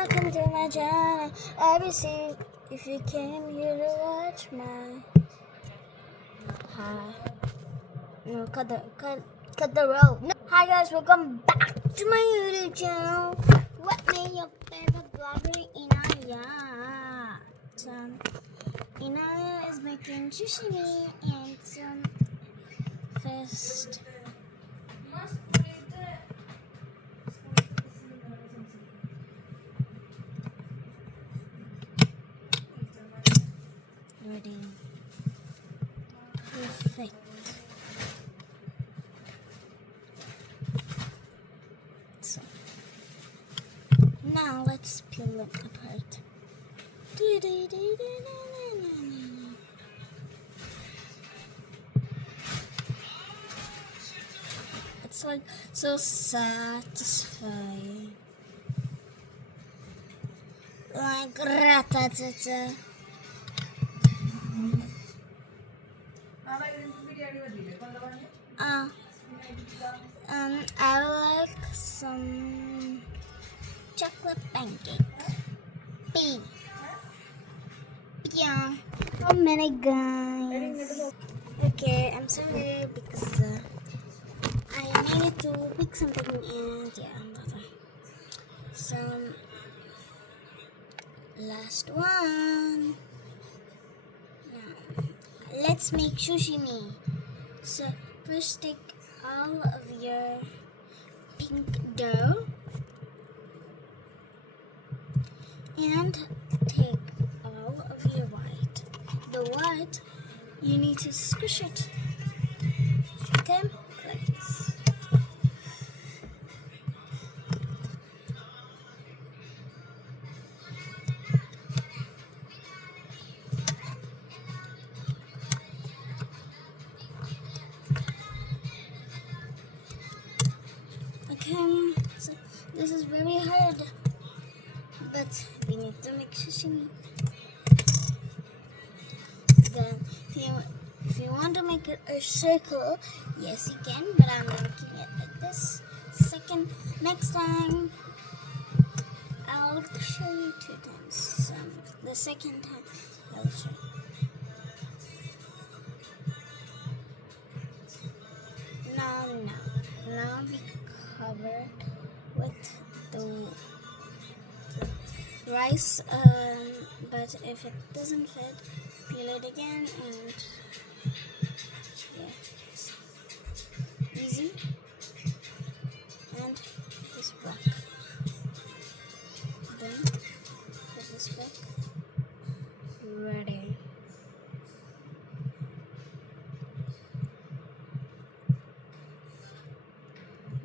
welcome to my channel. Every see if you came here to watch my hi. No, cut the road. No. Hi guys, welcome back to my YouTube channel. What made your favorite blogger Inaya? Inaya is making sushi and some fish. Ready. Perfect. So now let's peel it apart. It's like so satisfying. Like ratatata. I like some chocolate pancake. Yeah. How many guys? Okay, I'm sorry because I needed to pick something and yeah, some last one. Now, let's make sushi. So first take all of your pink dough and take all of your white. The white, you need to squish it. Okay? Let's. Okay, so this is very hard, but we need to make sushi. Then, if you want to make it a circle, yes you can, but I'm making it like this. Next time, I'll show you 2 times. So, the second time, I'll show you. Now we cover with the rice, but if it doesn't fit, peel it again and yeah, easy. And this back, then put this back. Ready.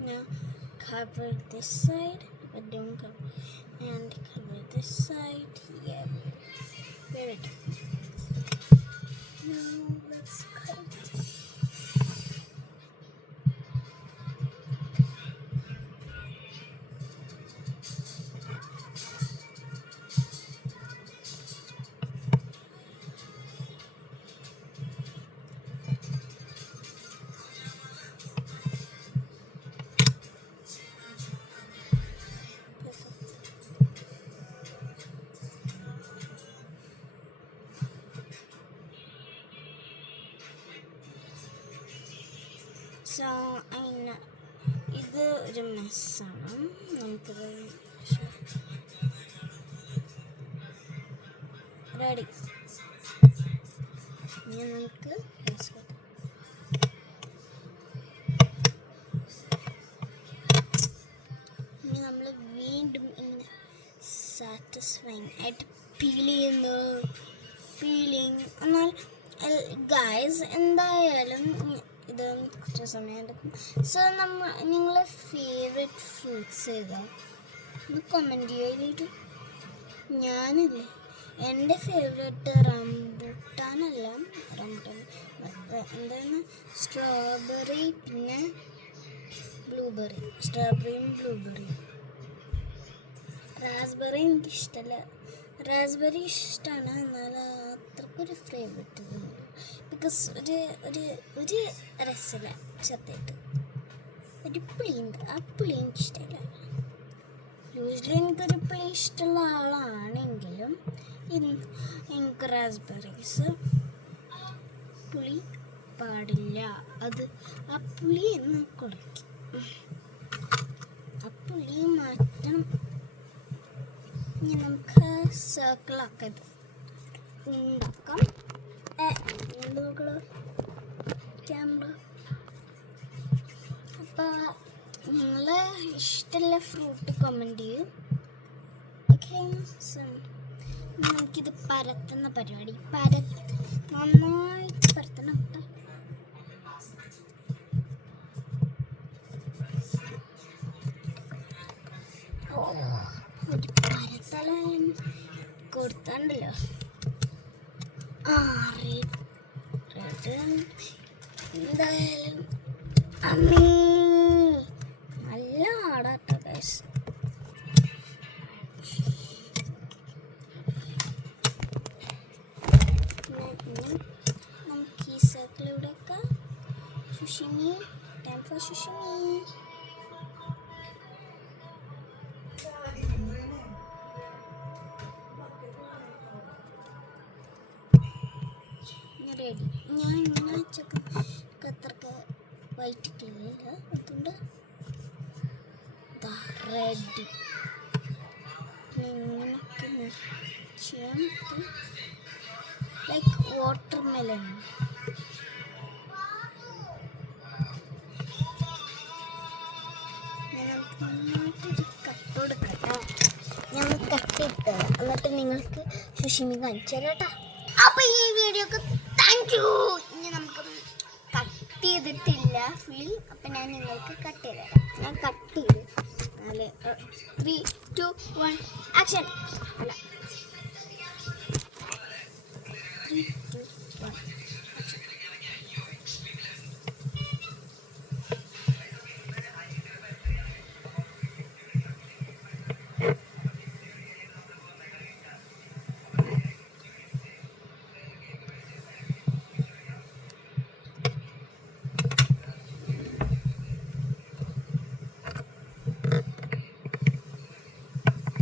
Now cover this side, but don't cover, and cover this side. Yeah, very good. Now let's cut it. So, ഇത് ഒരു മെസ്സാണ്. നമുക്കത് ready. ഇനി നമുക്ക് ഇനി നമ്മൾ വീണ്ടും ഇങ്ങനെ satisfying ആയിട്ട് പീലിങ്. എന്നാൽ ഗായ്സ് എന്തായാലും ഇത് കുറച്ച് സമയം എടുക്കും. സോ നിങ്ങളെ ഫേവറേറ്റ് ഫ്രൂട്ട്സ് ഏതാ ഒന്ന് കമൻറ്റ് ചെയ്തിട്ട്. ഞാനില്ലേ, എൻ്റെ ഫേവറേറ്റ് റംബൂട്ടാൻ എന്താണ് സ്ട്രോബെറി, പിന്നെ ബ്ലൂബെറി. സ്ട്രോബെറിയും ബ്ലൂബെറിയും. റാസ്ബെറി എനിക്കിഷ്ടമല്ല. റാസ്ബെറി ഇഷ്ടമാണ്, എന്നാൽ അത്രക്കൊരു ഫേവറേറ്റ് ബിക്കോസ് ഒരു രസമില്ല, ചെറുതായിട്ട് ഒരു പുളിയുണ്ട്. ആ പുളി എനിക്കിഷ്ടമല്ല. യൂഷ്വലി എനിക്കൊരു പുളി ഇഷ്ടമുള്ള ആളാണെങ്കിലും എനിക്ക് റാസ്ബെറീസ് പുളി പാടില്ല. അത് ആ പുളി എന്ന് കൊടുക്കും. ആ പുളി മാറ്റണം. ഇനി നമുക്ക് സർക്കിളൊക്കെ ഉണ്ടാക്കാം. ക്യാമറ അപ്പോൾ നിങ്ങൾ ഇഷ്ടമുള്ള ഫ്രൂട്ട് കമൻറ്റ് ചെയ്യും. ഓക്കെ, നമുക്കിത് പരത്തുന്ന പരിപാടി നന്നായിട്ട് പരത്തണം കേട്ടോ. ഒരു പരത്തലും കൊടുത്താണ്ടല്ലോ. എന്തായാലും അമ്മേ നല്ല ആടാട്ടോ ഗൈസ്. നമുക്ക് ഈ സർക്കിളിലൂടെയൊക്കെ സുഷിമി, ടൈം ഫോർ സുഷിമി. റെഡി. ഞാൻ ഇങ്ങനെ വെച്ചൊക്കെ അത്രക്ക് വൈറ്റ് കളറില്ല, അതുകൊണ്ട് റെഡി. ഇങ്ങനെയൊക്കെ ചെയ്യാൻ പറ്റും. Like water melon. നമുക്ക് നന്നായിട്ടൊരു കട്ട് കൊടുക്കാം. ഞാൻ കട്ടിട്ട് എന്നിട്ട് നിങ്ങൾക്ക് സുഷിമി കാണിച്ചു തരാം കേട്ടോ. അപ്പോൾ ഈ വീഡിയോക്ക് താങ്ക് യു. ഇനി നമുക്ക് കട്ട് ചെയ്തിട്ടില്ല ഫുള്ളി, അപ്പം ഞാൻ നിങ്ങൾക്ക് കട്ട് ചെയ്ത് തരാം. ഞാൻ കട്ട് ചെയ്ത് 3, 2, 1 ആക്ഷൻ. അല്ല 3, 2, 1 ആക്ഷൻ.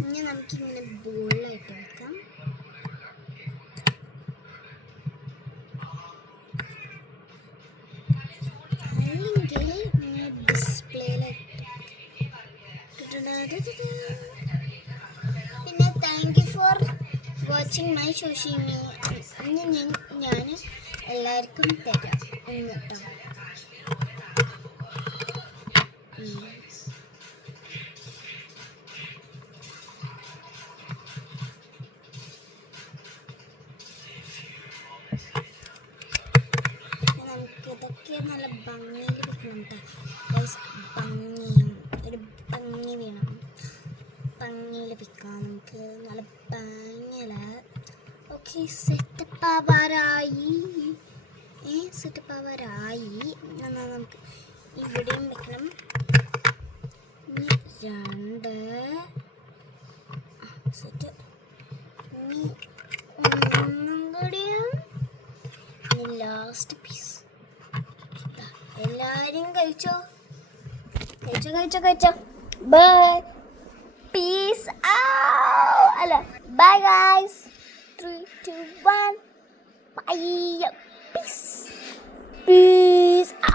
ഇനി നമുക്കിങ്ങനെ ബോളായിട്ട് വെക്കാം. അല്ലെങ്കിൽ ഇങ്ങനെ ഡിസ്പ്ലേയിലായിട്ട്. പിന്നെ thank you for watching my സുഷിമി. ഇനി ഞാൻ എല്ലാവർക്കും തരാം കേട്ടോ. നമുക്കിതൊക്കെ നല്ല ഭംഗിയിൽ വെക്കണം കേട്ടോ. ഒരു ഭംഗി വേണം. ഭംഗിയിൽ വെക്കാം നമുക്ക് നല്ല ഭംഗിയിൽ. ഓക്കെ, സെറ്റപ്പ് ആവാറായി. എന്നാൽ നമുക്ക് ഇവിടെയും വെക്കണം. ഇനി 2 സെറ്റ്. ഇനി ഒന്നും കൂടിയും. Last piece. എല്ലാരും കഴിച്ചോ. ബൈ. പീസ് അല്ല ബൈ ഗൈസ്. 3, 2, 1 ബൈ. പീസ്.